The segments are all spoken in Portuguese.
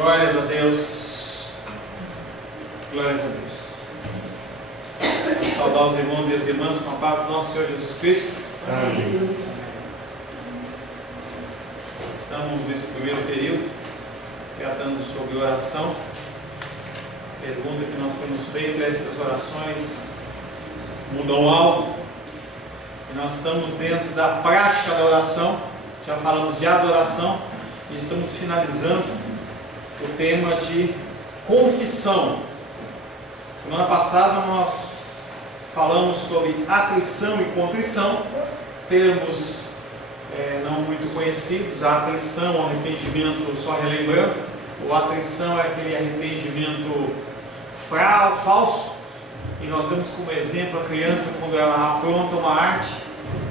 Glórias a Deus. Glórias a Deus. Vou saudar os irmãos e as irmãs com a paz do nosso Senhor Jesus Cristo. Amém. Estamos nesse primeiro período, tratando sobre oração. A pergunta que nós temos feito é se as orações mudam algo. E nós estamos dentro da prática da oração. Já falamos de adoração e estamos finalizando o tema de confissão. Semana passada nós falamos sobre atrição e contrição, termos não muito conhecidos. A atrição, o arrependimento, só relembrando, a atrição é aquele arrependimento falso, e nós demos como exemplo a criança quando ela apronta uma arte,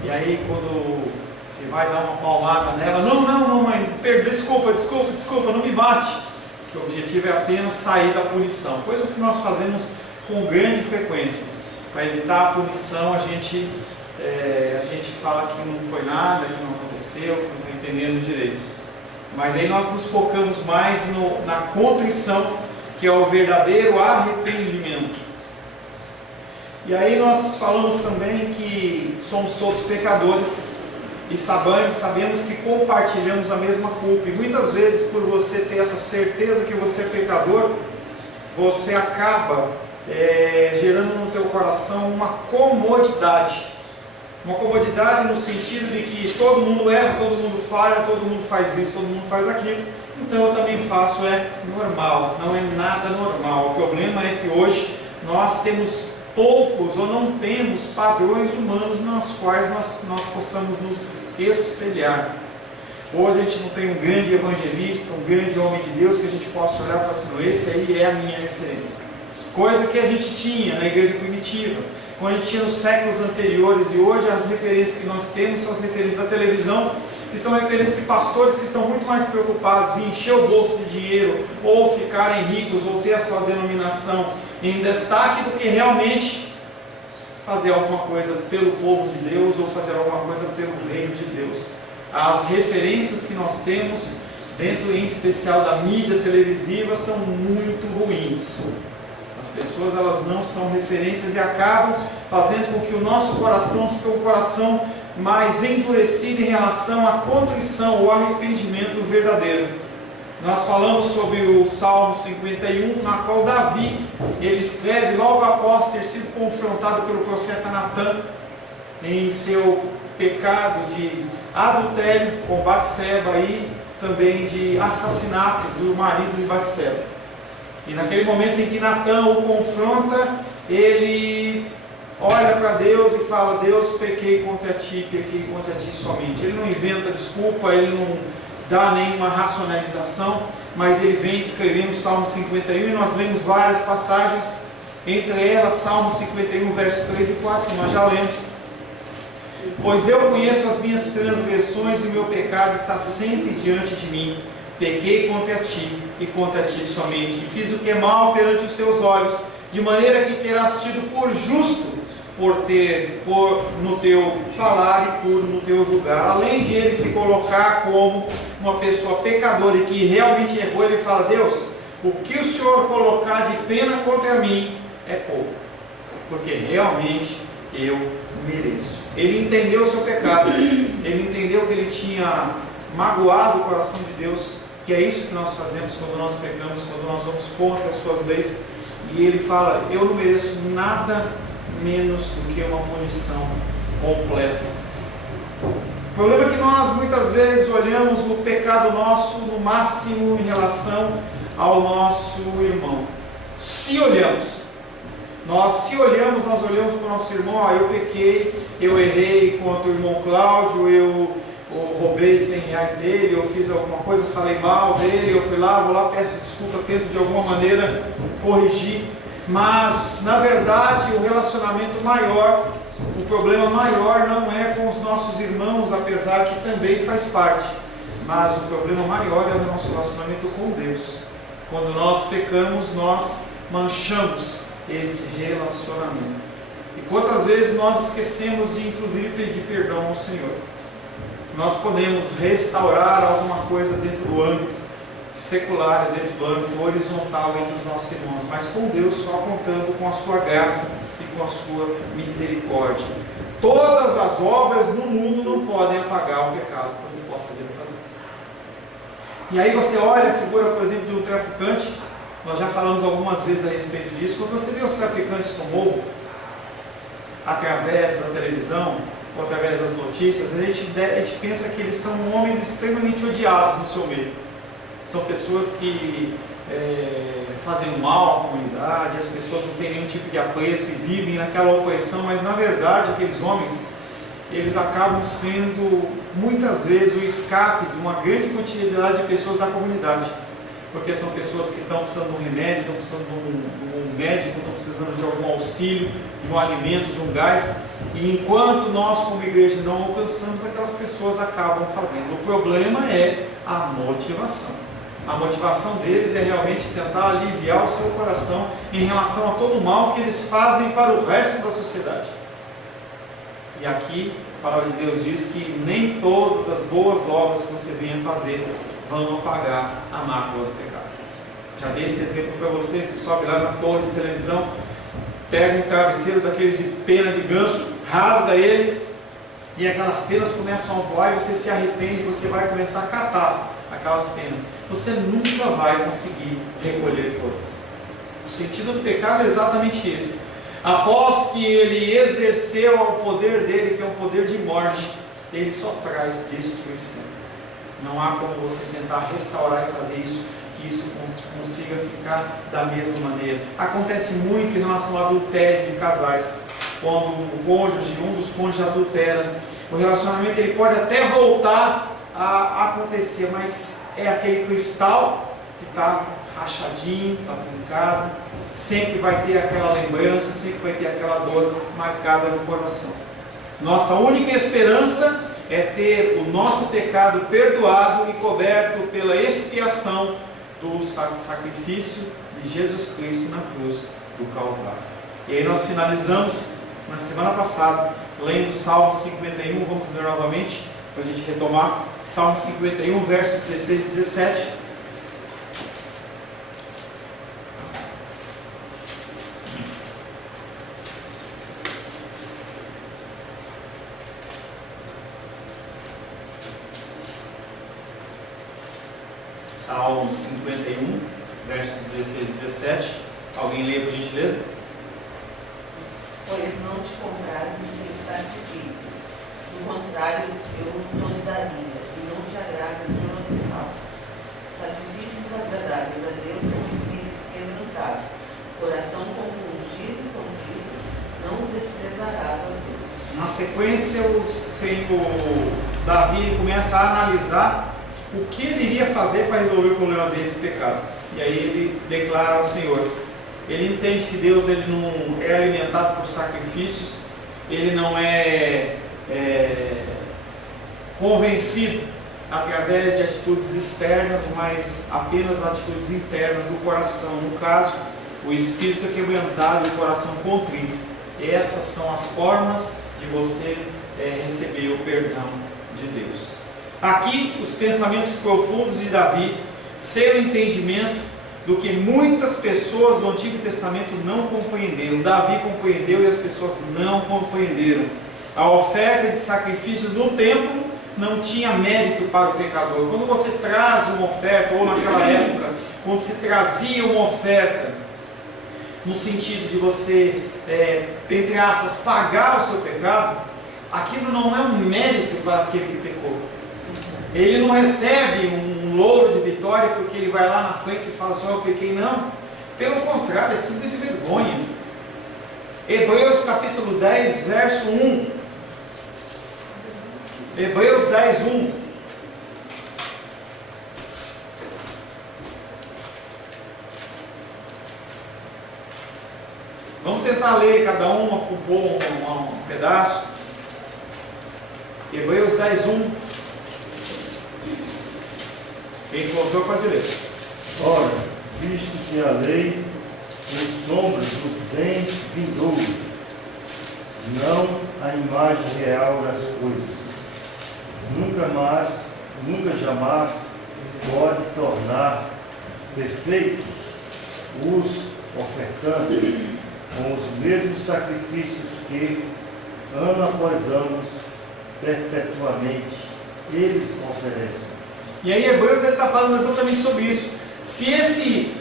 e aí quando você vai dar uma palmada nela, não mamãe, desculpa, não me bate, que o objetivo é apenas sair da punição, coisas que nós fazemos com grande frequência. Para evitar a punição, a gente fala que não foi nada, que não aconteceu, que não está entendendo direito. Mas aí nós nos focamos mais na contrição, que é o verdadeiro arrependimento. E aí nós falamos também que somos todos pecadores e sabemos que compartilhamos a mesma culpa. E muitas vezes, por você ter essa certeza que você é pecador, você acaba gerando no teu coração uma comodidade. Uma comodidade no sentido de que todo mundo erra, todo mundo falha, todo mundo faz isso, todo mundo faz aquilo. Então eu também faço, é normal, não é nada normal. O problema é que hoje nós temos poucos ou não temos padrões humanos nos quais nós possamos nos espelhar. Hoje a gente não tem um grande evangelista, um grande homem de Deus que a gente possa olhar e falar assim, não, esse aí é a minha referência. Coisa que a gente tinha na igreja primitiva, quando a gente tinha nos séculos anteriores, e hoje as referências que nós temos são as referências da televisão, que são referências de pastores que estão muito mais preocupados em encher o bolso de dinheiro, ou ficarem ricos, ou ter a sua denominação em destaque, do que realmente fazer alguma coisa pelo povo de Deus, ou fazer alguma coisa pelo reino de Deus. As referências que nós temos, dentro em especial da mídia televisiva, são muito ruins. As pessoas, elas não são referências e acabam fazendo com que o nosso coração fique um coração mais endurecido em relação à contrição ou arrependimento verdadeiro. Nós falamos sobre o Salmo 51, na qual Davi, ele escreve logo após ter sido confrontado pelo profeta Natan em seu pecado de adultério com Batseba e também de assassinato do marido de Batseba. E naquele momento em que Natan o confronta, ele olha para Deus e fala, Deus, pequei contra ti somente. Ele não inventa desculpa, ele não dá nenhuma racionalização, mas ele vem escrevendo o Salmo 51, e nós lemos várias passagens, entre elas Salmo 51, verso 3 e 4, que nós já lemos. Pois eu conheço as minhas transgressões e o meu pecado está sempre diante de mim. Pequei contra ti e contra ti somente, e fiz o que é mal perante os teus olhos, de maneira que terás tido por justo no teu falar e no teu julgar. Além de ele se colocar como uma pessoa pecadora e que realmente errou, ele fala, Deus, o que o Senhor colocar de pena contra mim é pouco, porque realmente eu mereço. Ele entendeu o seu pecado, ele entendeu que ele tinha magoado o coração de Deus, que é isso que nós fazemos quando nós pecamos, quando nós vamos contra as suas leis, e ele fala, eu não mereço nada menos do que uma punição completa. O problema é que nós muitas vezes olhamos o pecado nosso no máximo em relação ao nosso irmão. Se olhamos, nós olhamos para o nosso irmão, eu pequei, eu errei contra o irmão Cláudio, eu roubei 100 reais dele, eu fiz alguma coisa, falei mal dele, eu vou lá, peço desculpa, tento de alguma maneira corrigir, mas na verdade o relacionamento maior, o problema maior não é com os nossos irmãos, apesar que também faz parte, mas o problema maior é o nosso relacionamento com Deus. Quando nós pecamos, nós manchamos esse relacionamento. E quantas vezes nós esquecemos de inclusive pedir perdão ao Senhor? Nós podemos restaurar alguma coisa dentro do âmbito secular, dentro do âmbito horizontal entre os nossos irmãos, mas com Deus só contando com a sua graça e com a sua misericórdia. Todas as obras no mundo não podem apagar o pecado que você possa vir a fazer. E aí você olha a figura, por exemplo, de um traficante. Nós já falamos algumas vezes a respeito disso. Quando você vê os traficantes no morro, através da televisão, ou através das notícias, a gente pensa que eles são homens extremamente odiados no seu meio. São pessoas que fazem mal à comunidade, as pessoas não têm nenhum tipo de apreço e vivem naquela opressão, mas na verdade aqueles homens, eles acabam sendo muitas vezes o escape de uma grande quantidade de pessoas da comunidade, porque são pessoas que estão precisando de um remédio, estão precisando de um médico, estão precisando de algum auxílio, de um alimento, de um gás, e enquanto nós como igreja não alcançamos, aquelas pessoas acabam fazendo. O problema é a motivação. A motivação deles é realmente tentar aliviar o seu coração em relação a todo o mal que eles fazem para o resto da sociedade. E aqui a palavra de Deus diz que nem todas as boas obras que você venha fazer vão apagar a mácula do pecado. Já dei esse exemplo para vocês. Você sobe lá na torre de televisão, pega um travesseiro daqueles de pena de ganso, rasga ele, e aquelas penas começam a voar, e você se arrepende, você vai começar a catar aquelas penas. Você nunca vai conseguir recolher todas. O sentido do pecado é exatamente esse. Após que ele exerceu o poder dele, que é um poder de morte, ele só traz destruição. Não há como você tentar restaurar e fazer isso, que isso consiga ficar da mesma maneira. Acontece muito em relação ao adultério de casais. Quando o cônjuge, um dos cônjuges adultera, o relacionamento ele pode até voltar a acontecer, mas é aquele cristal que está rachadinho, está truncado, sempre vai ter aquela lembrança, sempre vai ter aquela dor marcada no coração. Nossa única esperança é ter o nosso pecado perdoado e coberto pela expiação do sacrifício de Jesus Cristo na cruz do Calvário. E aí nós finalizamos na semana passada lendo Salmo 51, vamos ler novamente para a gente retomar. Salmo 51, verso 16 e 17. Salmo 51, verso 16 e 17. Alguém lê por gentileza? Pois não te comprares em seus sacrifícios, do contrário eu nos daria, e não te agradas de uma causa. Sacrifícios agradáveis a Deus são um espírito quebrantado, coração compungido e contrito, não o desprezarás a Deus. Na sequência, o Davi começa a analisar o que ele iria fazer para resolver o problema dele de pecado. E aí ele declara ao Senhor. Ele entende que Deus ele não é alimentado por sacrifícios, ele não é convencido através de atitudes externas, mas apenas atitudes internas do coração. No caso, o espírito é quebrantado e o coração contrito. Essas são as formas de você receber o perdão de Deus. Aqui, os pensamentos profundos de Davi, seu entendimento do que muitas pessoas do Antigo Testamento não compreenderam. Davi compreendeu e as pessoas não compreenderam. A oferta de sacrifícios no templo não tinha mérito para o pecador. Quando você traz uma oferta, ou naquela época, quando se trazia uma oferta, no sentido de você, entre aspas, pagar o seu pecado, aquilo não é um mérito para aquele que pecou. Ele não recebe um louro de vitória porque ele vai lá na frente e fala assim, eu pequei, não. Pelo contrário, é símbolo de vergonha. Hebreus capítulo 10, verso 1. Hebreus 10, 1. Vamos tentar ler cada uma, compor um pedaço. Hebreus 10, 1. Quem encontrou pode ler. Ora, visto que a lei tem sombras dos bens vindouros, não a imagem real das coisas, nunca jamais pode tornar perfeitos os ofertantes com os mesmos sacrifícios que, ano após ano, perpetuamente eles oferecem. E aí Hebreus está falando exatamente sobre isso. Se esse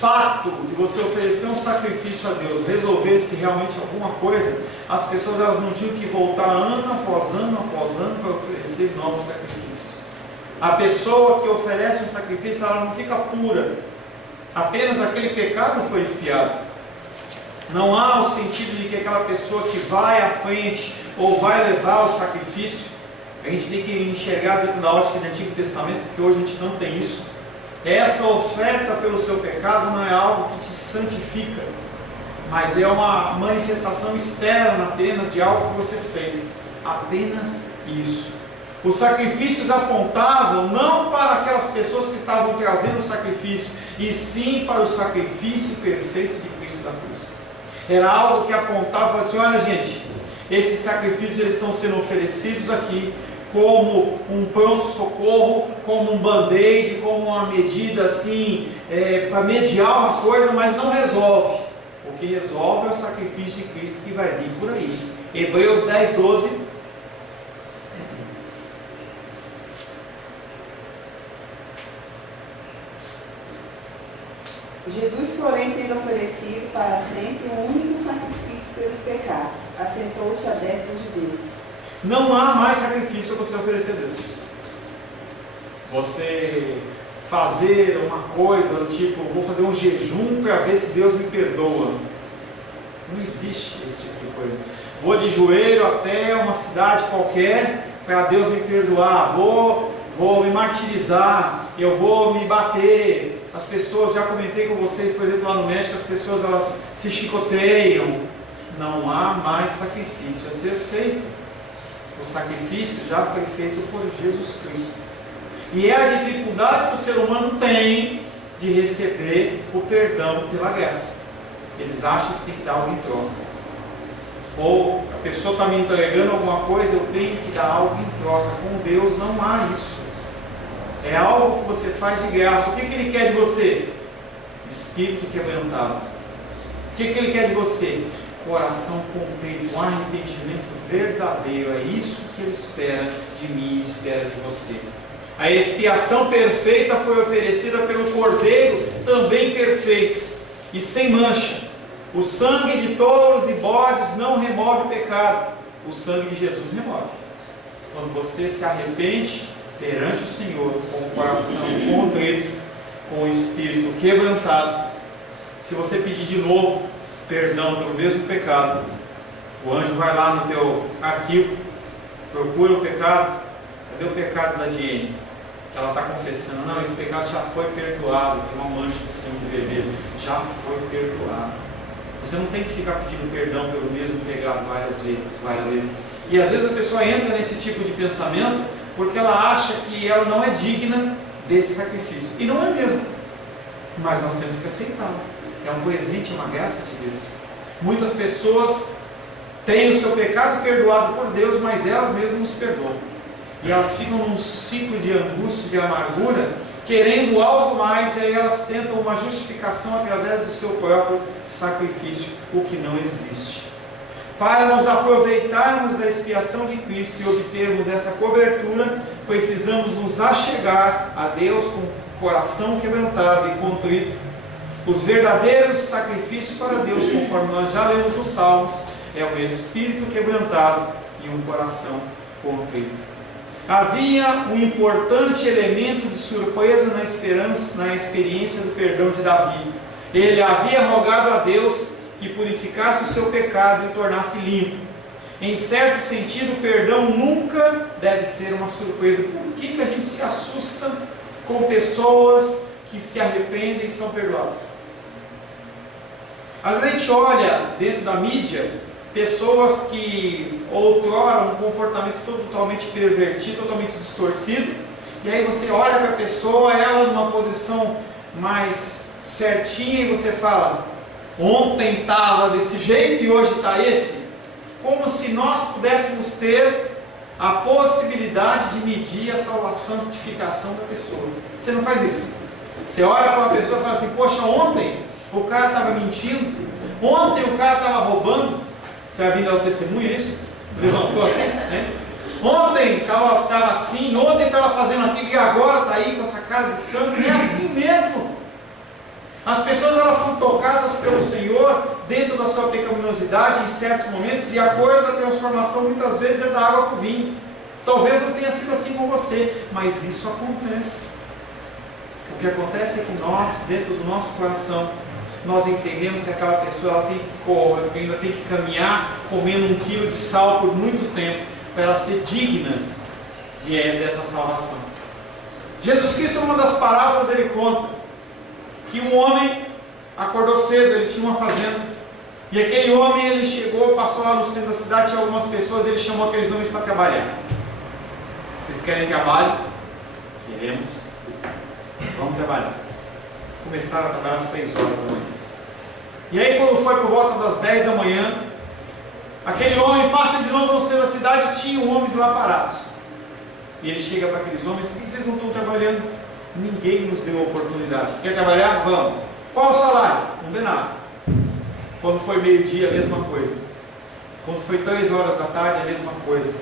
fato de você oferecer um sacrifício a Deus resolvesse realmente alguma coisa, as pessoas elas não tinham que voltar ano após ano para oferecer novos sacrifícios. A pessoa que oferece um sacrifício, ela não fica pura. Apenas aquele pecado foi expiado. Não há o sentido de que aquela pessoa que vai à frente ou vai levar o sacrifício, a gente tem que enxergar dentro da ótica do Antigo Testamento, porque hoje a gente não tem isso. Essa oferta pelo seu pecado não é algo que te santifica, mas é uma manifestação externa apenas de algo que você fez. Apenas isso. Os sacrifícios apontavam não para aquelas pessoas que estavam trazendo o sacrifício, e sim para o sacrifício perfeito de Cristo da cruz. Era algo que apontava assim: olha gente, esses sacrifícios eles estão sendo oferecidos aqui como um pronto-socorro, como um band-aid, como uma medida assim, para mediar uma coisa, mas não resolve. O que resolve é o sacrifício de Cristo que vai vir por aí. Hebreus 10, 12. Jesus, porém, tendo oferecido para sempre um único sacrifício pelos pecados, assentou-se à destra de Deus. Não há mais sacrifício a você oferecer a Deus. Você fazer uma coisa do tipo, vou fazer um jejum para ver se Deus me perdoa. Não existe esse tipo de coisa. Vou de joelho até uma cidade qualquer para Deus me perdoar. Vou me martirizar, eu vou me bater. As pessoas, já comentei com vocês, por exemplo, lá no México, as pessoas elas se chicoteiam. Não há mais sacrifício a ser feito. O sacrifício já foi feito por Jesus Cristo. E é a dificuldade que o ser humano tem de receber o perdão pela graça. Eles acham que tem que dar algo em troca. Ou a pessoa está me entregando alguma coisa, eu tenho que dar algo em troca. Com Deus não há isso. É algo que você faz de graça. O que Ele quer de você? Espírito quebrantado. O que Ele quer de você? Coração contrito, um arrependimento verdadeiro. É isso que Ele espera de mim e espera de você. A expiação perfeita foi oferecida pelo Cordeiro, também perfeito e sem mancha. O sangue de touros e bodes não remove o pecado. O sangue de Jesus remove. Quando você se arrepende perante o Senhor, com o coração contrito, com o espírito quebrantado, se você pedir de novo perdão pelo mesmo pecado, o anjo vai lá no teu arquivo, procura o pecado. Cadê o pecado da Diene? Ela está confessando: não, esse pecado já foi perdoado, tem uma mancha de sangue vermelho, já foi perdoado. Você não tem que ficar pedindo perdão pelo mesmo pecado várias vezes. E às vezes a pessoa entra nesse tipo de pensamento porque ela acha que ela não é digna desse sacrifício. E não é mesmo. Mas nós temos que aceitá-lo. É um presente, uma graça de Deus. Muitas pessoas têm o seu pecado perdoado por Deus, mas elas mesmas não se perdoam. E elas ficam num ciclo de angústia, de amargura, querendo algo mais, e aí elas tentam uma justificação através do seu próprio sacrifício, o que não existe. Para nos aproveitarmos da expiação de Cristo e obtermos essa cobertura, precisamos nos achegar a Deus com o coração quebrantado e contrito. Os verdadeiros sacrifícios para Deus, conforme nós já lemos nos Salmos, é um espírito quebrantado e um coração contrito. Havia um importante elemento de surpresa na experiência do perdão de Davi. Ele havia rogado a Deus que purificasse o seu pecado e o tornasse limpo. Em certo sentido, o perdão nunca deve ser uma surpresa. Por que a gente se assusta com pessoas que se arrependem e são perdoadas? Às vezes a gente olha dentro da mídia pessoas que outrora um comportamento totalmente pervertido, totalmente distorcido, e aí você olha para a pessoa, ela numa posição mais certinha, e você fala: ontem estava desse jeito e hoje está esse. Como se nós pudéssemos ter a possibilidade de medir a salvação, a santificação da pessoa. Você não faz isso. Você olha para uma pessoa e fala assim: poxa, ontem o cara estava mentindo, ontem o cara estava roubando. Você vai vir dar o testemunho, é isso? Levantou assim, né? Ontem estava assim, ontem estava fazendo aquilo e agora está aí com essa cara de santo. E é assim mesmo. As pessoas, elas são tocadas pelo Senhor dentro da sua pecaminosidade em certos momentos, e a coisa da transformação muitas vezes é da água para o vinho. Talvez não tenha sido assim com você, mas isso acontece. O que acontece é que nós, dentro do nosso coração, nós entendemos que aquela pessoa ela ainda tem que caminhar comendo 1 quilo de sal por muito tempo para ela ser digna dessa salvação. Jesus Cristo, numa das parábolas, ele conta que um homem acordou cedo, ele tinha uma fazenda, e aquele homem, ele chegou, passou lá no centro da cidade, tinha algumas pessoas, ele chamou aqueles homens para trabalhar. Vocês querem trabalho? Queremos. Vamos trabalhar. Começaram a trabalhar às 6 horas da manhã. E aí, quando foi por volta das 10 da manhã, aquele homem passa de novo no centro da cidade e tinha homens lá parados. E ele chega para aqueles homens: por que vocês não estão trabalhando? Ninguém nos deu a oportunidade. Quer trabalhar? Vamos. Qual o salário? Não tem nada. Quando foi meio-dia, a mesma coisa. Quando foi 3 horas da tarde, a mesma coisa.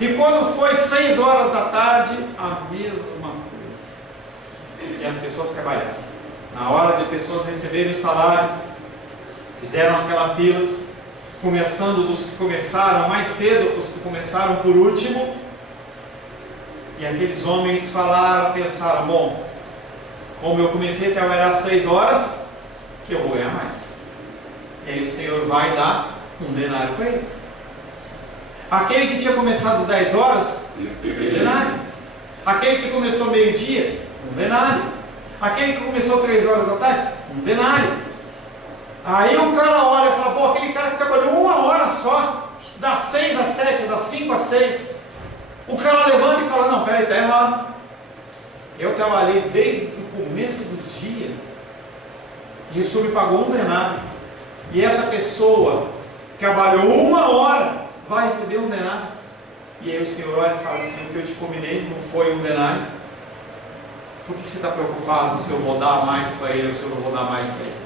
E quando foi 6 horas da tarde, a mesma coisa. E as pessoas trabalharam. Na hora de pessoas receberem o salário, fizeram aquela fila, começando dos que começaram mais cedo, os que começaram por último. E aqueles homens pensaram: bom, como eu comecei a trabalhar às 6 horas, eu vou ganhar mais. E aí o Senhor vai dar 1 denário para ele. Aquele que tinha começado 10 horas, 1 denário. Aquele que começou meio-dia, 1 denário. Aquele que começou 3 horas da tarde, 1 denário. Aí o cara olha e fala: pô, aquele cara que trabalhou 1 hora só, das 6 às 7, ou das 5 às 6. O cara levanta e fala: não, peraí, está errado. Eu trabalhei desde o começo do dia e o Senhor me pagou 1 denário. E essa pessoa trabalhou 1 hora, vai receber 1 denário. E aí o Senhor olha e fala assim: o que eu te combinei não foi 1 denário? Por que você está preocupado se eu vou dar mais para ele ou se eu não vou dar mais para ele?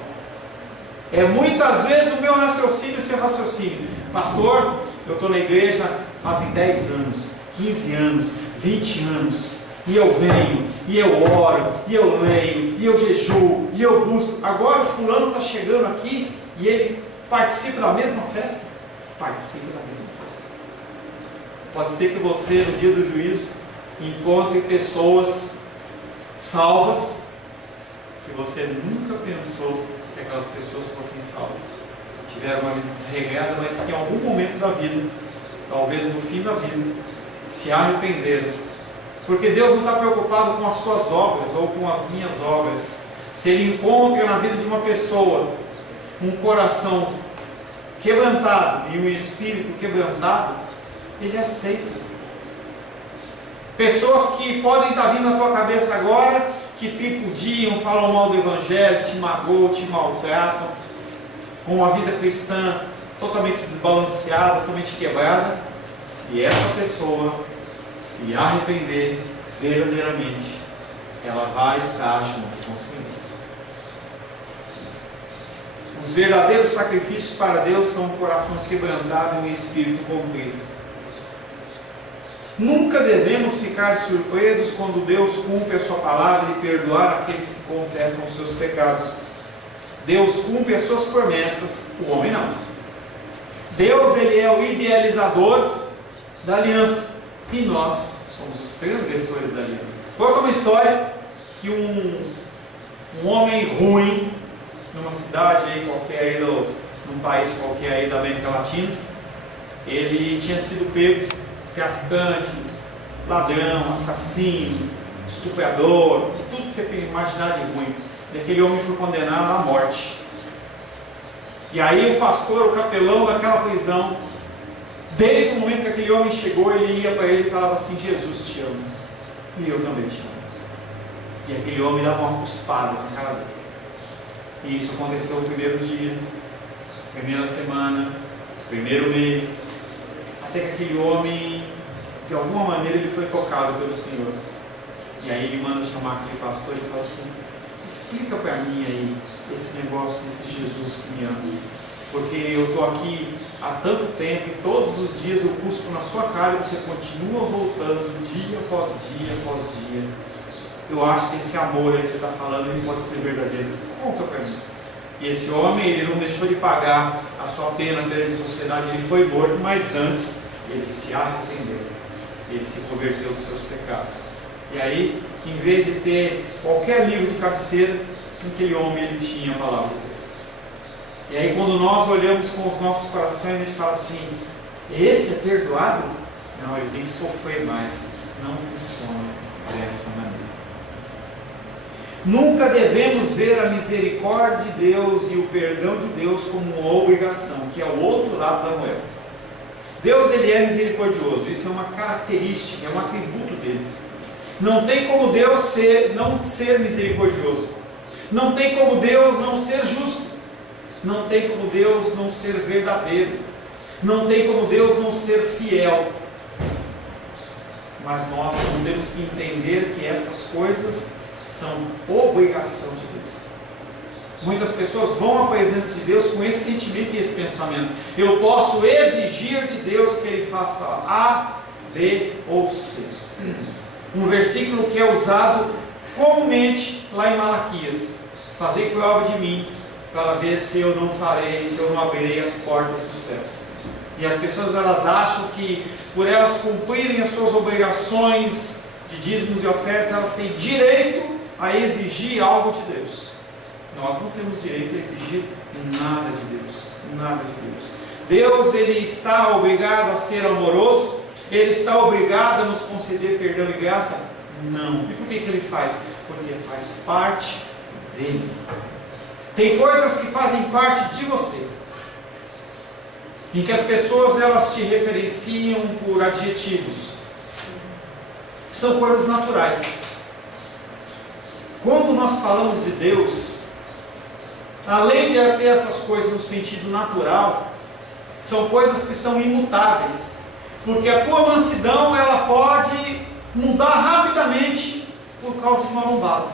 É muitas vezes o meu raciocínio, o seu raciocínio: pastor, eu estou na igreja fazem 10 anos, 15 anos, 20 anos, e eu venho, e eu oro, e eu leio, e eu jejuo, e eu busco. Agora o fulano está chegando aqui e ele participa da mesma festa? Participa da mesma festa. Pode ser que você, no dia do juízo, encontre pessoas salvas que você nunca pensou que aquelas pessoas fossem salvas. Tiveram uma vida desregrada, mas que em algum momento da vida, talvez no fim da vida, se arrependeram. Porque Deus não está preocupado com as suas obras ou com as minhas obras. Se Ele encontra na vida de uma pessoa um coração quebrantado e um espírito quebrantado, Ele aceita. Pessoas que podem estar vindo na tua cabeça agora, que tripudiam, falam mal do Evangelho, te magoam, te maltratam, com uma vida cristã totalmente desbalanceada, totalmente quebrada. Se essa pessoa se arrepender verdadeiramente, ela vai estar junto com o Senhor. Os verdadeiros sacrifícios para Deus são um coração quebrantado e um espírito contrito. Nunca devemos ficar surpresos quando Deus cumpre a sua palavra e perdoar aqueles que confessam os seus pecados. Deus cumpre as suas promessas, o homem não. Deus, Ele é o idealizador da aliança e nós somos os transgressores da aliança. Conta uma história que um homem ruim, numa cidade aí qualquer aí num país qualquer aí da América Latina, ele tinha sido pego, traficante, ladrão, assassino, estuprador, tudo que você tem imaginado de ruim. E aquele homem foi condenado à morte. E aí o pastor, o capelão daquela prisão, desde o momento que aquele homem chegou, ele ia para ele e falava assim: Jesus te ama, e eu também te amo. E aquele homem dava uma cuspada na cara dele. E isso aconteceu no primeiro dia, primeira semana, primeiro mês, até que aquele homem de alguma maneira ele foi tocado pelo Senhor. E aí ele manda chamar aquele pastor e fala assim: explica para mim aí esse negócio desse Jesus que me ama. Porque eu estou aqui há tanto tempo e todos os dias eu cuspo na sua cara e você continua voltando dia após dia após dia. Eu acho que esse amor aí que você está falando, ele pode ser verdadeiro. Conta para mim. E esse homem, ele não deixou de pagar a sua pena perante a sociedade, ele foi morto, mas antes ele se arrependeu. Ele se converteu dos seus pecados. E aí, em vez de ter qualquer livro de cabeceira, aquele homem ele tinha a palavra de Deus. E aí quando nós olhamos com os nossos corações, a gente fala assim: esse é perdoado? Não, ele tem que sofrer mais. Não funciona dessa maneira. Nunca devemos ver a misericórdia de Deus e o perdão de Deus como uma obrigação, que é o outro lado da moeda. Deus, ele é misericordioso, isso é uma característica, é um atributo dele. Não tem como Deus não ser misericordioso. Não tem como Deus não ser justo. Não tem como Deus não ser verdadeiro. Não tem como Deus não ser fiel. Mas nós não temos que entender que essas coisas são obrigação de Deus. Muitas pessoas vão à presença de Deus com esse sentimento e esse pensamento: eu posso exigir de Deus que Ele faça A, B ou C. Um versículo que é usado comumente lá em Malaquias: fazei prova de mim, para ver se eu não farei, se eu não abrirei as portas dos céus. E as pessoas, elas acham que por elas cumprirem as suas obrigações de dízimos e ofertas, elas têm direito a exigir algo de Deus. Nós não temos direito a exigir nada de Deus, nada de Deus. Deus, ele está obrigado a ser amoroso? Ele está obrigado a nos conceder perdão e graça? Não. E por que ele faz? Porque faz parte dele. Tem coisas que fazem parte de você, em que as pessoas, elas te referenciam por adjetivos. São coisas naturais. Quando nós falamos de Deus, além de ter essas coisas no sentido natural, são coisas que são imutáveis. Porque a tua mansidão, ela pode mudar rapidamente por causa de uma lombada.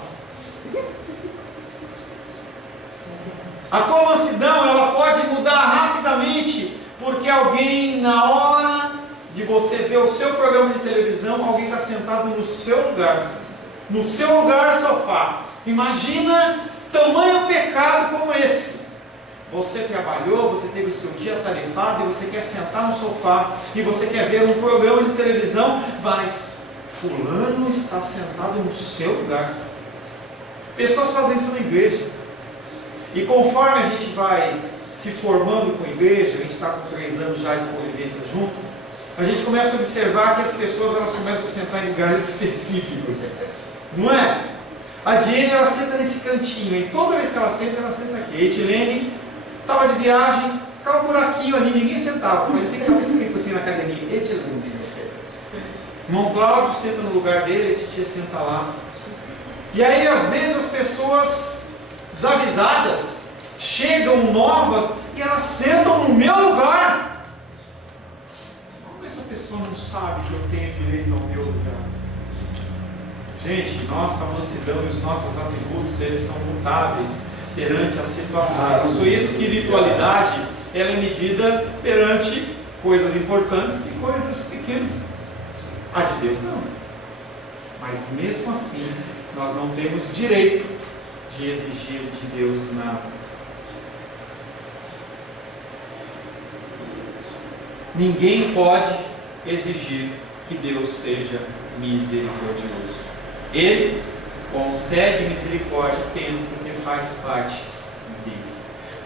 A tua mansidão, ela pode mudar rapidamente porque alguém, na hora de você ver o seu programa de televisão, alguém está sentado no seu lugar sofá. Imagina tamanho pecado como esse. Você trabalhou, você teve o seu dia atarefado e você quer sentar no sofá e você quer ver um programa de televisão, mas fulano está sentado no seu lugar. Pessoas fazem isso na igreja. E conforme a gente vai se formando com a igreja, a gente está com 3 anos já de convivência junto, a gente começa a observar que as pessoas, elas começam a sentar em lugares específicos. Não é? A Diene, ela senta nesse cantinho, e toda vez que ela senta aqui. A Etilene estava de viagem, ficava um buraquinho ali, ninguém sentava, mas sempre estava escrito assim na cadeirinha: Etilene. Irmão Cláudio senta no lugar dele, a titia senta lá. E aí, às vezes, as pessoas desavisadas chegam novas e elas sentam no meu lugar. Como essa pessoa não sabe que eu tenho direito ao meu lugar? Gente, nossa mansidão e os nossos atributos, eles são mutáveis perante as situações. A sua espiritualidade, ela é medida perante coisas importantes e coisas pequenas. A de Deus não. Mas mesmo assim, nós não temos direito de exigir de Deus nada. Ninguém pode exigir que Deus seja misericordioso. Ele concede misericórdia apenas porque faz parte dele.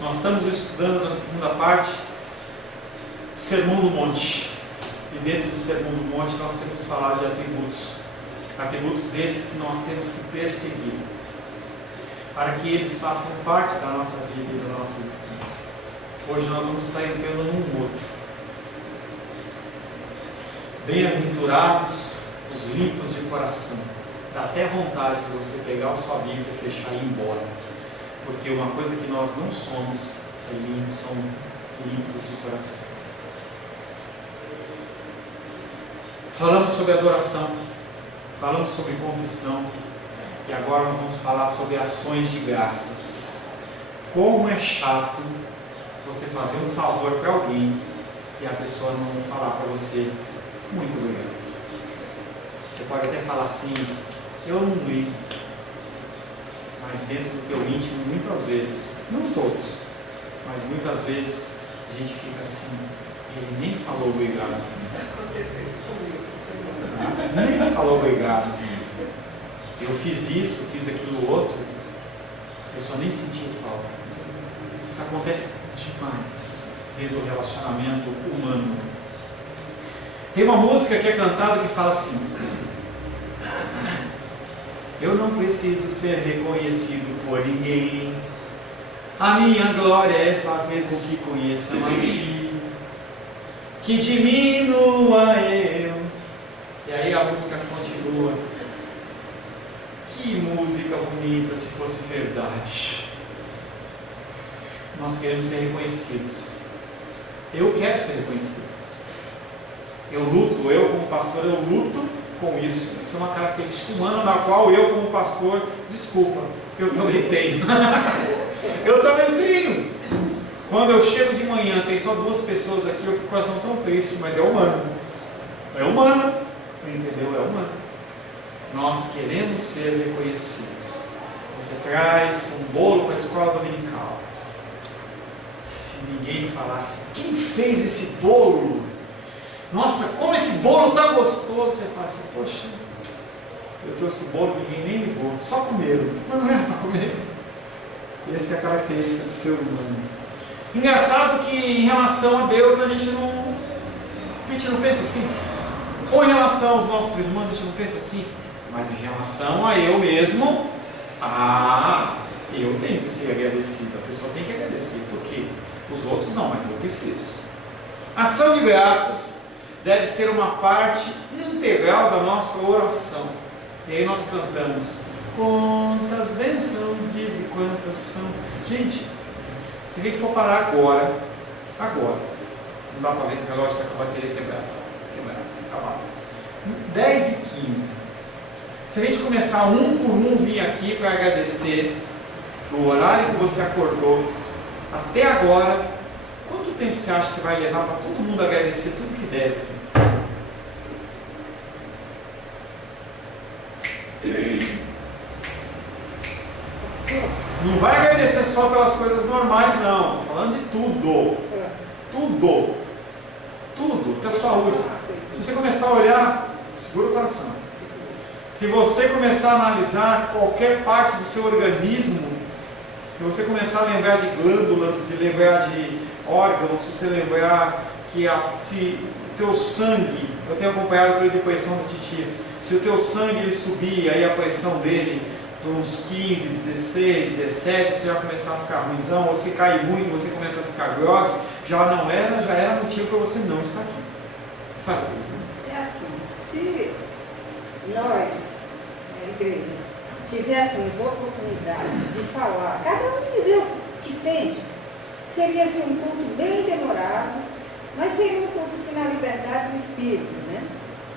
Nós estamos estudando na segunda parte o Sermão do Monte. E dentro do Sermão do Monte nós temos falado de atributos. Atributos esses que nós temos que perseguir, para que eles façam parte da nossa vida e da nossa existência. Hoje nós vamos estar entrando num outro. Bem-aventurados os limpos de coração. Dá até vontade de você pegar a sua Bíblia, fechar e ir embora. Porque uma coisa que nós não somos são limpos de coração. Falamos sobre adoração, falamos sobre confissão, e agora nós vamos falar sobre ações de graças. Como é chato você fazer um favor para alguém e a pessoa não falar para você, muito obrigado. Você pode até falar assim, eu não ligo, mas dentro do teu íntimo, muitas vezes, não todos, mas muitas vezes a gente fica assim, ele nem falou obrigado. Aconteceu isso comigo. Nem falou obrigado. Eu fiz isso, fiz aquilo outro, a pessoa nem sentiu falta. Isso acontece demais dentro do relacionamento humano. Tem uma música que é cantada que fala assim: eu não preciso ser reconhecido por ninguém, a minha glória é fazer com que conheçam a ti, que diminua eu. E aí a música continua. Que música bonita se fosse verdade. Nós queremos ser reconhecidos. Eu quero ser reconhecido. Eu como pastor, eu luto com isso. Isso é uma característica humana na qual eu como pastor, desculpa, eu também tenho. Eu também tenho. Quando eu chego de manhã, tem só 2 pessoas aqui, eu fico com o coração tão triste, mas é humano. É humano. Entendeu? É humano. Nós queremos ser reconhecidos. Você traz um bolo para a escola dominical. Se ninguém falasse, quem fez esse bolo? Nossa, como esse bolo está gostoso. Você fala assim, poxa, eu trouxe o bolo, ninguém nem ligou, só comeram. Mas não é para comer. Essa é a característica do ser humano. Engraçado que em relação a Deus a gente não pensa assim. Ou em relação aos nossos irmãos a gente não pensa assim. Mas em relação a eu mesmo, eu tenho que ser agradecido. A pessoa tem que agradecer. Por quê? Os outros não, mas eu preciso. Ação de graças deve ser uma parte integral da nossa oração. E aí nós cantamos: quantas bênçãos diz e quantas são. Gente, se a gente for parar agora, não dá para ver que o relógio está com a bateria quebrada. 10 e 15. Se a gente começar um por um vir aqui para agradecer do horário que você acordou até agora, quanto tempo você acha que vai levar para todo mundo agradecer tudo que deve? Não vai agradecer só pelas coisas normais, não. Estou falando de tudo. Tudo. Até saúde. Se você começar a olhar, segura o coração. Se você começar a analisar qualquer parte do seu organismo, e você começar a lembrar de glândulas, de lembrar de órgãos, se você lembrar que se o teu sangue, eu tenho acompanhado pela pressão da titia, se o teu sangue ele subir, aí a pressão dele para uns 15, 16, 17, você vai começar a ficar ruimzão, ou se cai muito, você começa a ficar grog, já era motivo para você não estar aqui. Fala. É assim, se nós, a igreja, tivéssemos oportunidade de falar, cada um dizer o que sente, seria assim um culto bem demorado, mas seria um culto assim, na liberdade do Espírito, né?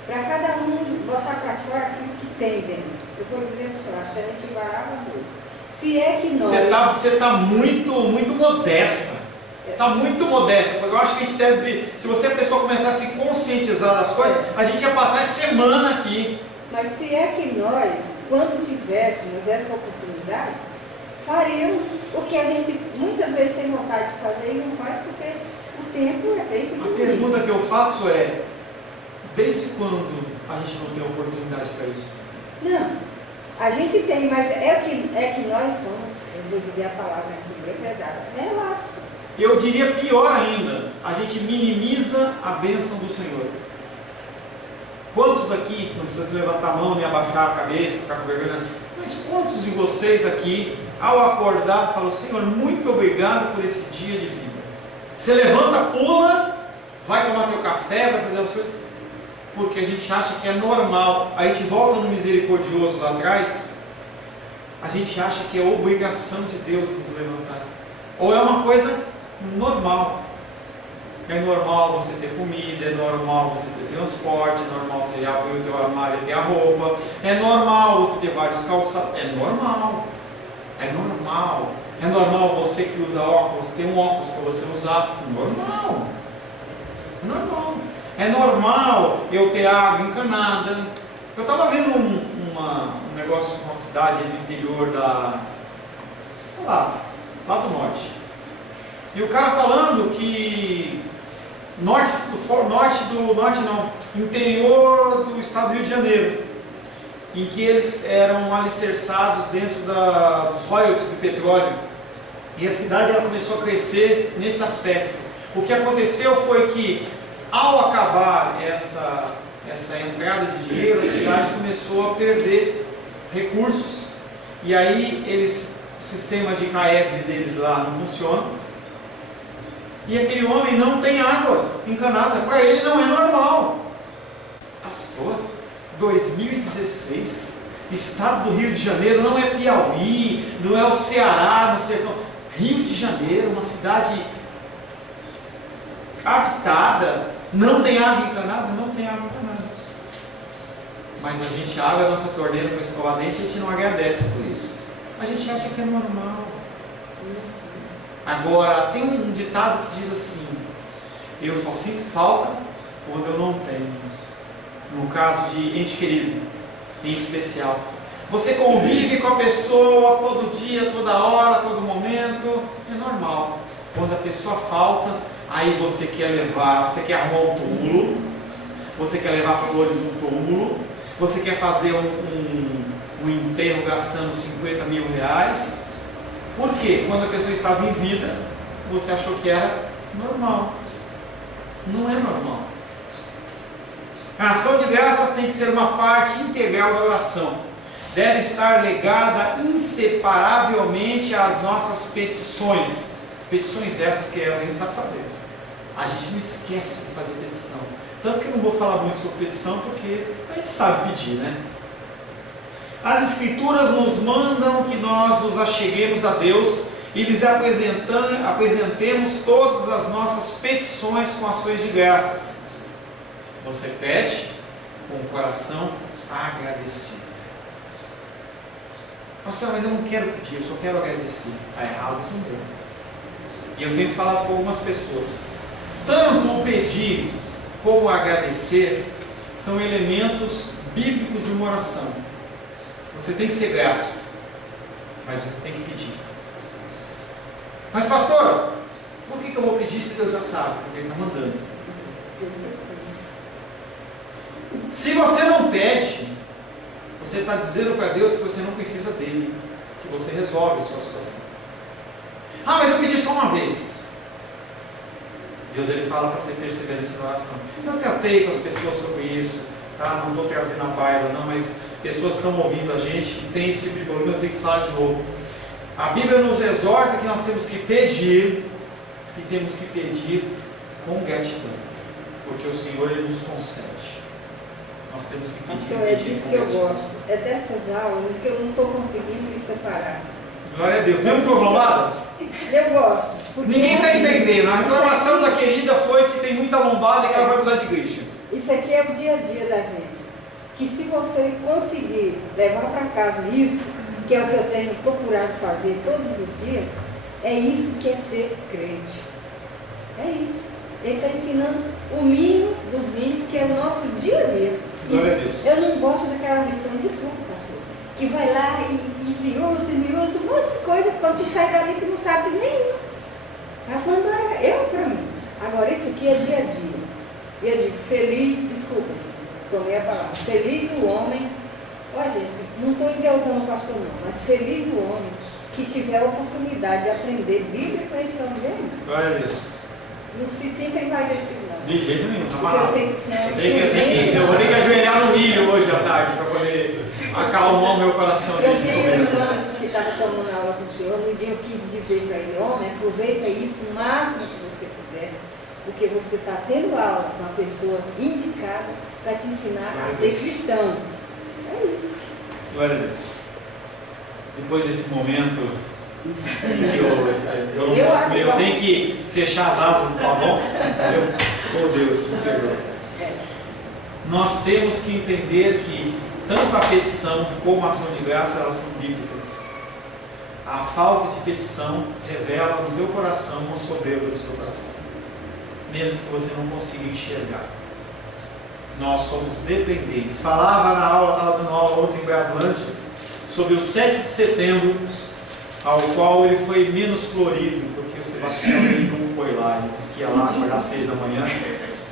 Para cada um botar para fora aquilo que tem dentro. Eu vou dizer só, acho que a gente varava muito. Se é que nós... Você está muito modesta. Está muito modesta, porque eu acho que a gente deve, se você a pessoa começar a se conscientizar das coisas, a gente ia passar a semana aqui. Mas se é que nós, quando tivéssemos essa oportunidade, faríamos o que a gente muitas vezes tem vontade de fazer e não faz porque o tempo é bem pequeno. A pergunta que eu faço é, desde quando a gente não tem oportunidade para isso? Não, a gente tem, mas é que nós somos, eu vou dizer a palavra assim, bem pesada, relapsos. Eu diria pior ainda, a gente minimiza a bênção do Senhor. Quantos aqui, não precisa levantar a mão nem abaixar a cabeça, ficar com vergonha, mas quantos de vocês aqui, ao acordar, falam: Senhor, muito obrigado por esse dia de vida? Você levanta, pula, vai tomar teu café, vai fazer as coisas, porque a gente acha que é normal. A gente volta no misericordioso lá atrás, a gente acha que é obrigação de Deus nos levantar, ou é uma coisa normal. É normal você ter comida, é normal você ter transporte, é normal você abrir o teu armário e ter a roupa, é normal você ter vários calçados, é normal. É normal. É normal você que usa óculos, ter um óculos para você usar. Normal. É normal. É normal eu ter água encanada. Eu estava vendo um negócio de uma cidade no interior sei lá do norte. E o cara falando que interior do estado do Rio de Janeiro, em que eles eram alicerçados dentro dos royalties do petróleo, e a cidade ela começou a crescer nesse aspecto. O que aconteceu foi que, ao acabar essa entrada de dinheiro, a cidade começou a perder recursos, e aí o sistema de CAESB deles lá não funciona, e aquele homem não tem água encanada. Para ele não é normal. Pastor, 2016, estado do Rio de Janeiro, não é Piauí, não é o Ceará, no sertão. Rio de Janeiro, uma cidade habitada, não tem água encanada? Não tem água encanada. Mas a gente abre a nossa torneira para escovar dente e a gente não agradece por isso. A gente acha que é normal. Agora, tem um ditado que diz assim: eu só sinto falta quando eu não tenho. No caso de ente querido, em especial. Você convive com a pessoa todo dia, toda hora, todo momento, é normal. Quando a pessoa falta, aí você quer arrumar um túmulo, você quer levar flores no túmulo, você quer fazer um enterro gastando 50 mil reais. Por quê? Quando a pessoa estava em vida, você achou que era normal. Não é normal. A ação de graças tem que ser uma parte integral da oração. Deve estar ligada inseparavelmente às nossas petições. Petições essas que a gente sabe fazer. A gente não esquece de fazer petição. Tanto que eu não vou falar muito sobre petição, porque a gente sabe pedir, né? As Escrituras nos mandam que nós nos acheguemos a Deus e lhes apresentemos todas as nossas petições com ações de graças. Você pede com o coração agradecido. Pastor, mas eu não quero pedir, eu só quero agradecer. Está errado também. E eu tenho falado com algumas pessoas. Tanto o pedir como o agradecer são elementos bíblicos de uma oração. Você tem que ser grato, mas você tem que pedir. Mas pastor, por que eu vou pedir se Deus já sabe? Porque Ele está mandando. Se você não pede, você está dizendo para Deus que você não precisa dele, que você resolve a sua situação. Ah, mas eu pedi só uma vez. Deus ele fala para ser perseverante na oração. Eu tratei com as pessoas sobre isso, tá? Não estou trazendo a baila, não, mas pessoas estão ouvindo a gente e tem esse tipo de problema, eu tenho que falar de novo. A Bíblia nos exorta que nós temos que pedir, e temos que pedir com gratidão, porque o Senhor ele nos concede. Nós temos que pedir. Então é disso que eu gosto, é dessas aulas que eu não estou conseguindo me separar. Glória a Deus, mesmo lombada? Eu gosto. Ninguém está entendendo. A reclamação da querida foi que tem muita lombada e que ela vai mudar de igreja. Isso aqui é o dia a dia da gente. Que se você conseguir levar para casa isso, que é o que eu tenho procurado fazer todos os dias, é isso que é ser crente. É isso. Ele está ensinando o mínimo dos mínimos, que é o nosso dia a dia. Glória a Deus. Eu não gosto daquela lição, desculpa, pastor, que vai lá e esmiuça, um monte de coisa, quando tu sai dali tu não sabe nenhuma. Está falando para mim. Agora, isso aqui é dia a dia. E eu digo, feliz, desculpa, gente, tomei a palavra, feliz o homem, ó gente, não estou endeusando o pastor não, mas feliz o homem que tiver a oportunidade de aprender Bíblia com esse homem dele. Glória a Deus. Não se sinta envaidecido não. De jeito nenhum, tá Porque eu amarrado. sei que o Senhor é Eu vou ter que ajoelhar no milho hoje à tarde para poder acalmar o meu coração. Eu vi um antes que estava tomando aula com o Senhor, no dia eu quis dizer para ele, homem, aproveita isso o máximo que você puder, porque você está tendo aula com uma pessoa indicada para te ensinar a ser cristão. É isso. Glória a Deus. Depois desse momento Eu não posso ver, eu tenho que fechar as asas do pavão. Oh Deus, me perdoa. Nós temos que entender que tanto a petição como a ação de graça, elas são bíblicas. A falta de petição revela no teu coração uma soberba do seu coração, mesmo que você não consiga enxergar. Nós somos dependentes. Falava na aula, estava dando aula ontem em Braslândia, sobre o 7 de setembro, ao qual ele foi menos florido, porque o Sebastião não foi lá, ele disse que ia lá acordar às 6 da manhã,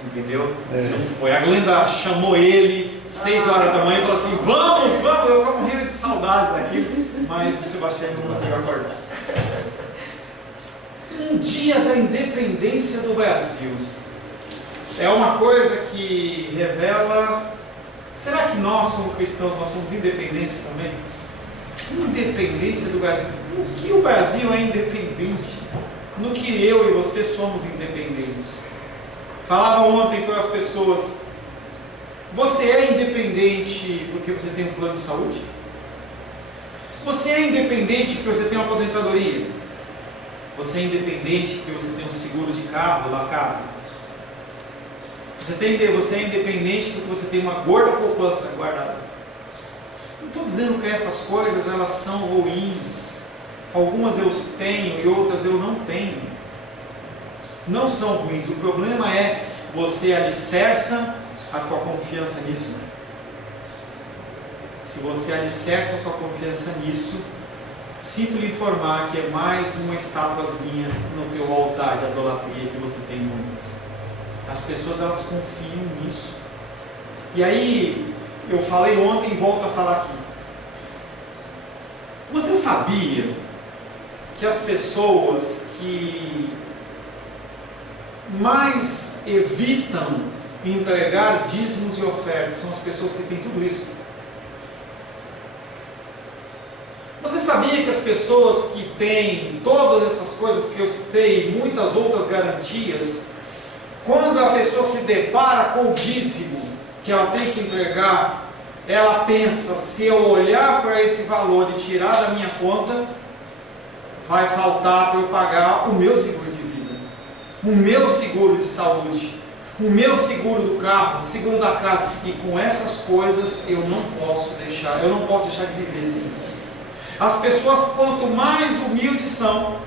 entendeu? Não foi. A Glenda chamou ele 6 horas da manhã e falou assim: vamos, eu estou morrendo de saudade daquilo, mas o Sebastião não conseguiu acordar. Um dia da independência do Brasil é uma coisa que revela. Será que nós, como cristãos, nós somos independentes também? Independência do Brasil. No que o Brasil é independente? No que eu e você somos independentes? Falava ontem para as pessoas: você é independente porque você tem um plano de saúde? Você é independente porque você tem uma aposentadoria? Você é independente porque você tem um seguro de carro da casa? Você é independente porque você tem uma gorda poupança guardada? Não estou dizendo que essas coisas elas são ruins. Algumas eu tenho e outras eu não tenho. Não são ruins. O problema é você alicerça a tua confiança nisso. Se você alicerça a sua confiança nisso, sinto lhe informar que é mais uma estatuazinha no teu altar de idolatria que você tem muitas. As pessoas elas confiam nisso. E aí, eu falei ontem e volto a falar aqui. Você sabia que as pessoas que mais evitam entregar dízimos e ofertas são as pessoas que têm tudo isso? Você sabia que as pessoas que têm todas essas coisas que eu citei e muitas outras garantias, quando a pessoa se depara com o dízimo que ela tem que entregar, ela pensa: se eu olhar para esse valor e tirar da minha conta, vai faltar para eu pagar o meu seguro de vida, o meu seguro de saúde, o meu seguro do carro, o seguro da casa, e com essas coisas eu não posso deixar de viver sem isso. As pessoas, quanto mais humildes são,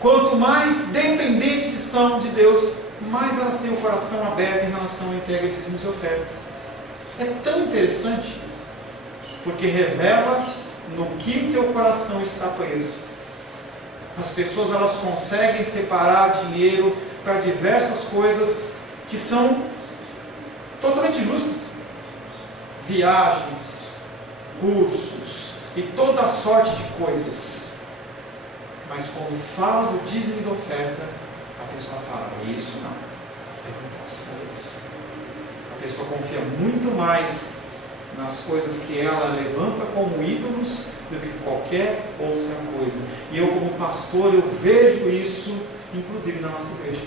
quanto mais dependentes são de Deus, mais elas têm o coração aberto em relação à entrega de dízimos e ofertas. É tão interessante, porque revela no que o teu coração está preso. As pessoas elas conseguem separar dinheiro para diversas coisas que são totalmente justas. Viagens, cursos e toda sorte de coisas. Mas quando fala do dízimo e da oferta, a pessoa fala: isso não, eu não posso fazer isso. A pessoa confia muito mais nas coisas que ela levanta como ídolos do que qualquer outra coisa. E eu, como pastor, eu vejo isso, inclusive na nossa igreja.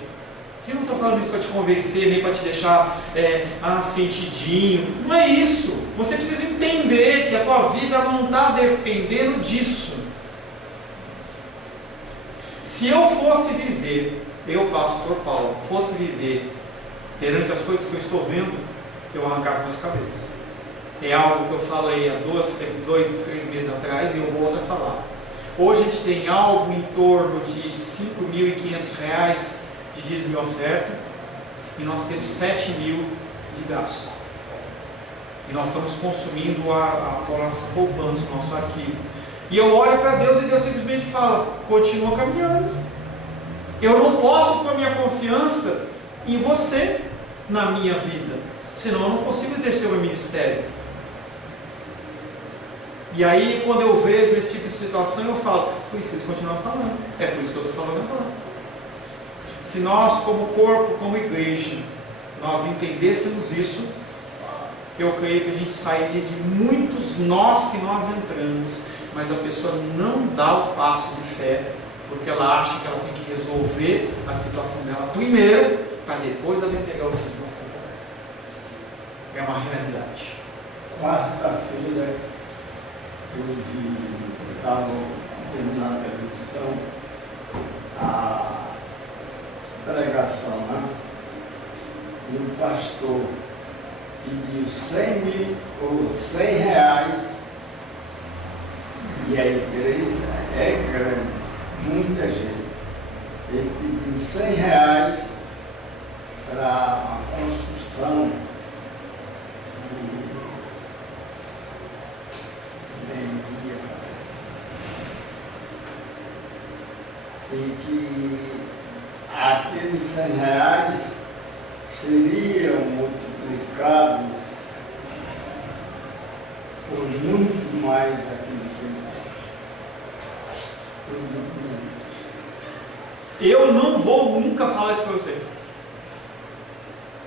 Eu não estou falando isso para te convencer, nem para te deixar sentidinho. Não é isso. Você precisa entender que a tua vida não está dependendo disso. Se eu fosse viver, eu, pastor Paulo, fosse viver perante as coisas que eu estou vendo, eu arrancava meus cabelos. É algo que eu falei há 2-3 meses atrás e eu volto a falar. Hoje a gente tem algo em torno de R$ 5.500 de dízimo e oferta, e nós temos 7 mil de gasto. E nós estamos consumindo a nossa poupança, o nosso arquivo. E eu olho para Deus e Deus simplesmente fala: continua caminhando. Eu não posso pôr a minha confiança em você na minha vida, senão eu não consigo exercer o meu ministério. E aí, quando eu vejo esse tipo de situação, eu falo: preciso continuar falando. É por isso que eu estou falando agora. Se nós, como corpo, como igreja, nós entendêssemos isso, eu creio que a gente sairia de muitos nós que nós entramos, mas a pessoa não dá o passo de fé, porque ela acha que ela tem que resolver a situação dela primeiro, para depois ela entregar o dízimo. É uma realidade. Quarta-feira, eu estava vendo na televisão a pregação, né? E o pastor pediu 100 mil ou 100 reais, e a igreja é grande, muita gente. Ele pediu 100 reais para a construção e que aqueles 100 reais seriam multiplicados por muito mais daquilo que Eu não vou nunca falar isso para você.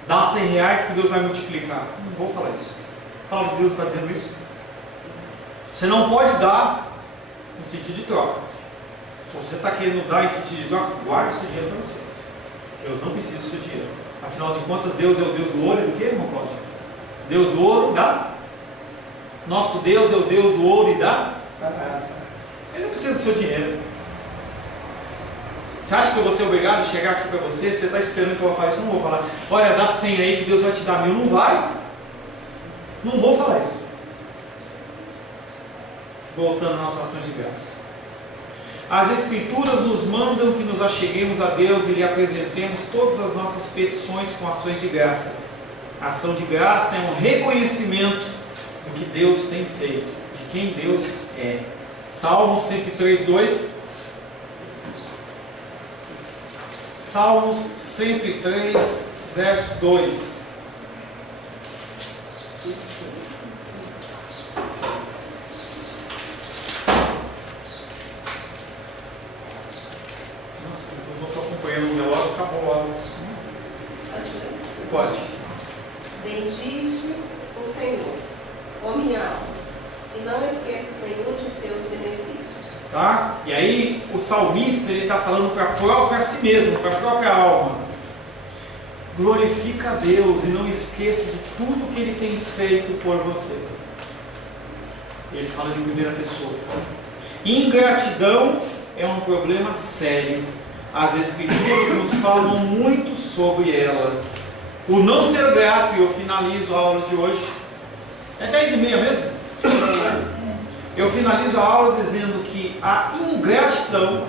Dá 100 reais que Deus vai multiplicar. Não vou falar isso. A palavra de Deus está dizendo isso. Você não pode dar no sentido de troca. Se você está querendo dar em sentido de troca, guarde o seu dinheiro para você. Deus não precisa do seu dinheiro. Afinal de contas, Deus é o Deus do ouro e do que, irmão Cláudio? Deus do ouro e da... Nosso Deus é o Deus do ouro e da... Ele não precisa do seu dinheiro. Você acha que eu vou ser obrigado a chegar aqui para você? Você está esperando que eu vou falar isso? Eu não vou falar. Olha, dá 100 aí que Deus vai te dar 1000. Não vai. Não vou falar isso. Voltando à nossa ação de graças. As Escrituras nos mandam que nos acheguemos a Deus e lhe apresentemos todas as nossas petições com ações de graças. A ação de graça é um reconhecimento do que Deus tem feito, de quem Deus é. Salmos 103:2. Salmos 103, verso 2. Nossa, eu não estou acompanhando o relógio, acabou a hora. Pode. Bendize o Senhor, ó minha alma, e não esqueças nenhum de seus benefícios. Tá? E aí o salmista está falando para si mesmo, para a própria alma. Glorifica a Deus e não esqueça de tudo que Ele tem feito por você. Ele fala em primeira pessoa. Ingratidão é um problema sério. As Escrituras nos falam muito sobre ela. O não ser grato, e eu finalizo a aula de hoje. É 10h30 mesmo? Eu finalizo a aula dizendo que a ingratidão,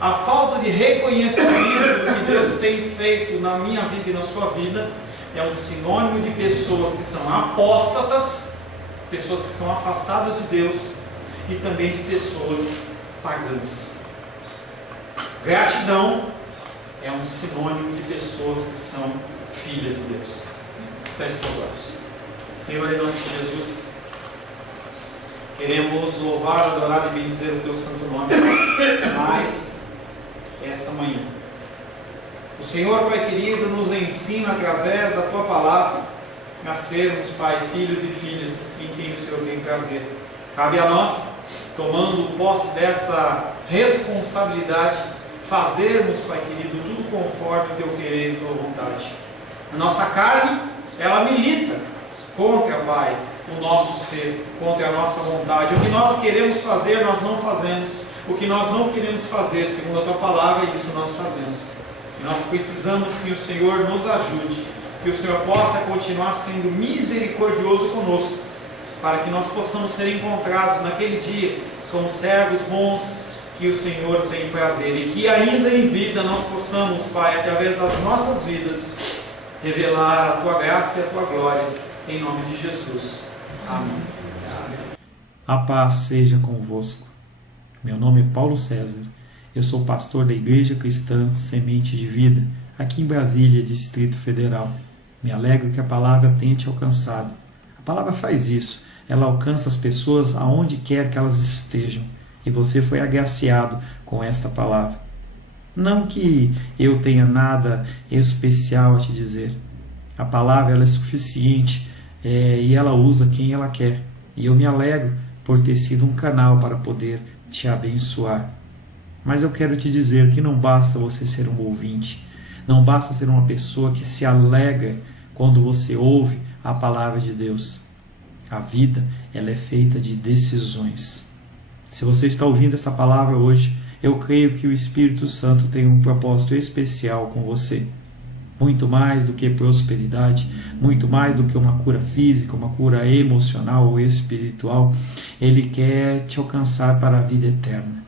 a falta de reconhecimento do que Deus tem feito na minha vida e na sua vida, é um sinônimo de pessoas que são apóstatas, pessoas que estão afastadas de Deus, e também de pessoas pagãs. Gratidão é um sinônimo de pessoas que são filhas de Deus. Feche seus olhos. Senhor, em nome de Jesus, queremos louvar, adorar e bendizer o Teu santo nome mais esta manhã. O Senhor, Pai querido, nos ensina através da Tua palavra a sermos, Pai, filhos e filhas em quem o Senhor tem prazer. Cabe a nós, tomando posse dessa responsabilidade, fazermos, Pai querido, tudo conforme o Teu querer e Tua vontade. A nossa carne, ela milita contra, Pai, o nosso ser, contra a nossa vontade. O que nós queremos fazer, nós não fazemos. O que nós não queremos fazer, segundo a Tua palavra, isso nós fazemos. E nós precisamos que o Senhor nos ajude, que o Senhor possa continuar sendo misericordioso conosco, para que nós possamos ser encontrados naquele dia como servos bons que o Senhor tem prazer, e que ainda em vida nós possamos, Pai, através das nossas vidas, revelar a Tua graça e a Tua glória, em nome de Jesus. Amém. A paz seja convosco. Meu nome é Paulo César. Eu sou pastor da Igreja Cristã Semente de Vida, aqui em Brasília, Distrito Federal. Me alegro que a palavra tenha te alcançado. A palavra faz isso. Ela alcança as pessoas aonde quer que elas estejam. E você foi agraciado com esta palavra. Não que eu tenha nada especial a te dizer. A palavra ela é suficiente e ela usa quem ela quer. E eu me alegro por ter sido um canal para poder te abençoar. Mas eu quero te dizer que não basta você ser um ouvinte. Não basta ser uma pessoa que se alegra quando você ouve a palavra de Deus. A vida ela é feita de decisões. Se você está ouvindo essa palavra hoje, eu creio que o Espírito Santo tem um propósito especial com você. Muito mais do que prosperidade, muito mais do que uma cura física, uma cura emocional ou espiritual, Ele quer te alcançar para a vida eterna.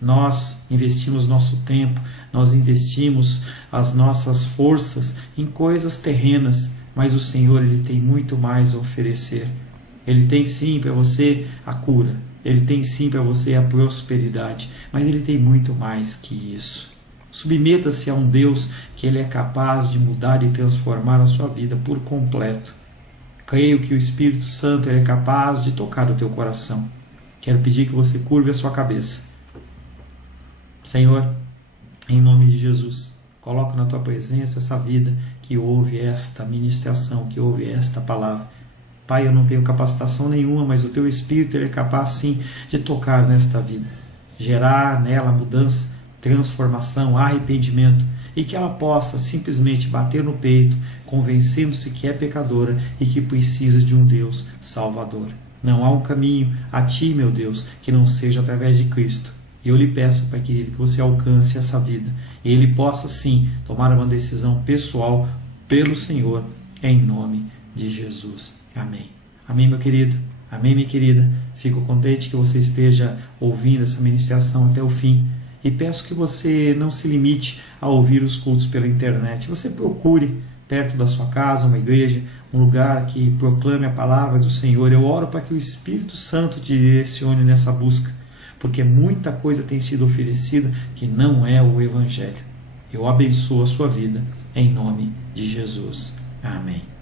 Nós investimos nosso tempo, nós investimos as nossas forças em coisas terrenas, mas o Senhor, Ele tem muito mais a oferecer. Ele tem sim para você a cura, Ele tem sim para você a prosperidade, mas Ele tem muito mais que isso. Submeta-se a um Deus que Ele é capaz de mudar e transformar a sua vida por completo. Creio que o Espírito Santo Ele é capaz de tocar o teu coração. Quero pedir que você curve a sua cabeça. Senhor, em nome de Jesus, coloco na tua presença essa vida que ouve esta ministração, que ouve esta palavra. Pai, eu não tenho capacitação nenhuma, mas o teu Espírito Ele é capaz sim de tocar nesta vida, gerar nela mudança, transformação, arrependimento, e que ela possa simplesmente bater no peito, convencendo-se que é pecadora e que precisa de um Deus salvador. Não há um caminho a ti, meu Deus, que não seja através de Cristo. E eu lhe peço, Pai querido, que você alcance essa vida e Ele possa sim tomar uma decisão pessoal pelo Senhor, em nome de Jesus. Amém. Amém, meu querido. Amém, minha querida. Fico contente que você esteja ouvindo essa ministração até o fim. E peço que você não se limite a ouvir os cultos pela internet. Você procure perto da sua casa uma igreja, um lugar que proclame a palavra do Senhor. Eu oro para que o Espírito Santo te direcione nessa busca, porque muita coisa tem sido oferecida que não é o Evangelho. Eu abençoo a sua vida em nome de Jesus. Amém.